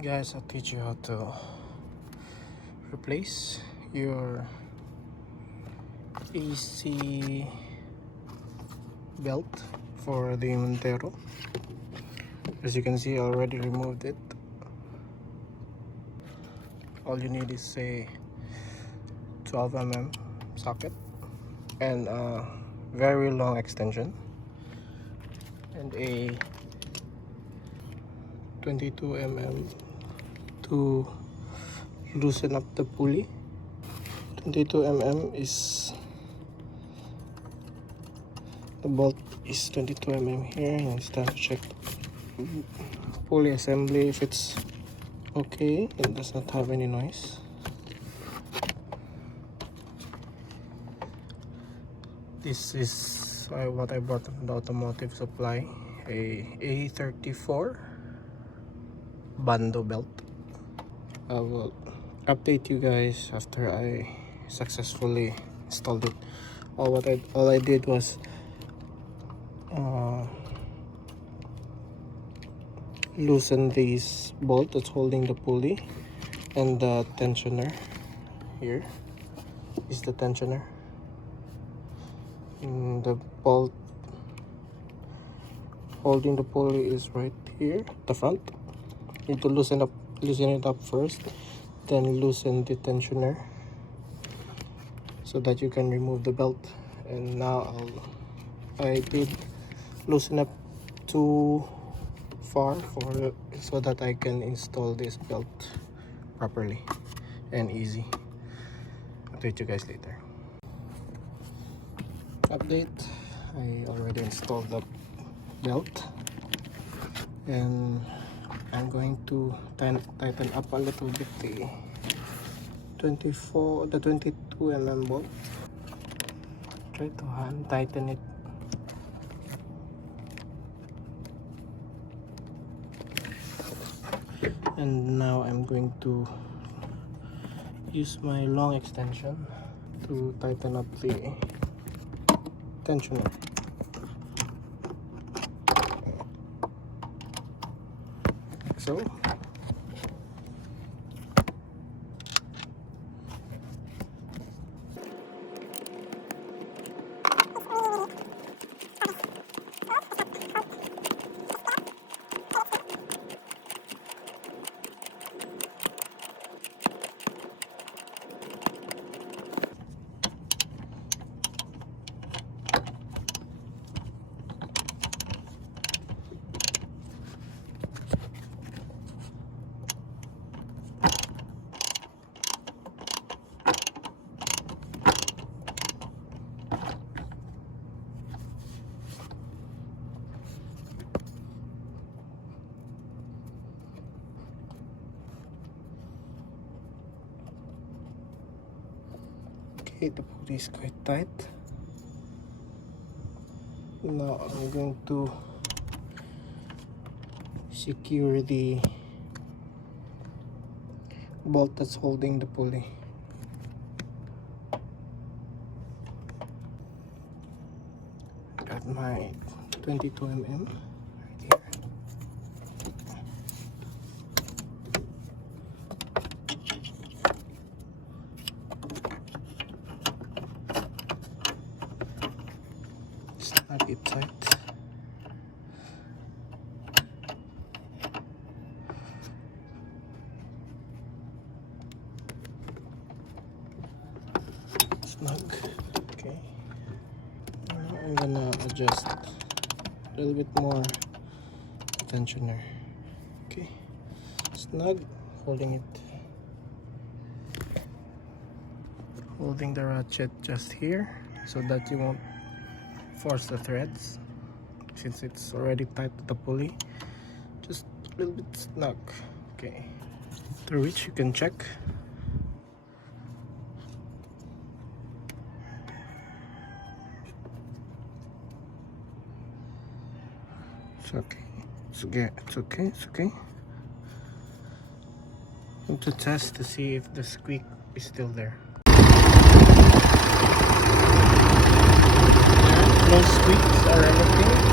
Guys, I'll teach you how to replace your AC belt for the Montero. As you can see, I already removed it. All you need is a 12 mm socket and a very long extension and a 22 mm to loosen up the pulley. 22 mm is the bolt is 22 mm here, and it's time to check pulley assembly if it's okay. It does not have any noise. This is what I bought from the automotive supply, a A34 bando belt. I will update you guys after I successfully installed it. All I did was loosen this bolt that's holding the pulley, and the tensioner here is the tensioner. And the bolt holding the pulley is right here at the front. You need to loosen it up first, then loosen the tensioner so that you can remove the belt. And now I did loosen up too far so that I can install this belt properly and easy. I'll update you guys later. Update, I already installed the belt and I'm going to tighten up a little bit the 22 mm bolt. Try to hand tighten it. And now I'm going to use my long extension to tighten up the tensioner. So okay, the pulley is quite tight. Now I'm going to secure the bolt that's holding the pulley. Got my 22 mm right here. Snap it tight. Snug. Okay. Now I'm gonna adjust a little bit more tensioner. Okay. Snug. Holding the ratchet just here so that you won't force the threads, since it's already tight to the pulley. Just a little bit snug. Okay. Through which you can check. It's okay. It's okay. And to test to see if the squeak is still there. No squeaks or anything.